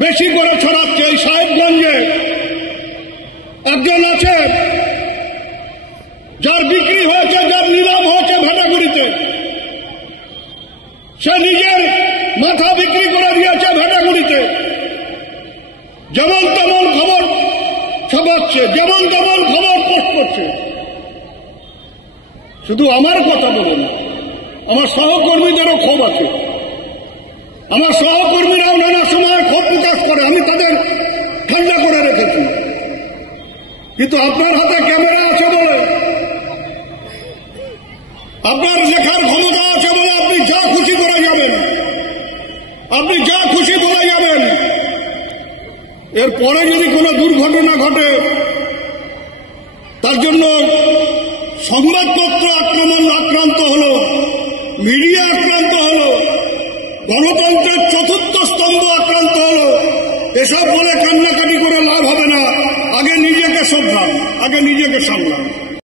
বেশি করে ছড়াচ্ছে। এই সাহেবগঞ্জে একজন আছে যার বিক্রি হয়েছে, যার নিলাম হয়েছে ভেটাগুড়িতে। সে নিজের মাথা বিক্রি করে দিয়েছে ভেটাগুড়িতে। যেমন তেমন খবর ছাপাচ্ছে, যেমন তেমন খবর পোস্ট করছে। শুধু আমার কথা বলুন, আমার সহকর্মীদেরও ক্ষোভ আছে। আমার সহকর্মীরাও নানা সময় ক্ষোভ প্রকাশ করে, আমি তাদের ঠান্ডা করে রেখেছি। কিন্তু আপনার হাতে ক্যামেরা আছে বলে, আপনার লেখার ক্ষমতা আছে বলে আপনি যা খুশি করে যাবেন, আপনি যা খুশি বলে যাবেন। এরপরে যদি কোনো দুর্ঘটনা ঘটে, তার জন্য সংবাদপত্র আক্রান্ত হলো, মিডিয়া আক্রান্ত হলো, গণতন্ত্রের চতুর্থ স্তম্ভ আক্রান্ত হলো, এসব বলে কান্নাকাটি করে লাভ হবে না। আগে নিজেকে সাবধান, আগে নিজেকে সামলান।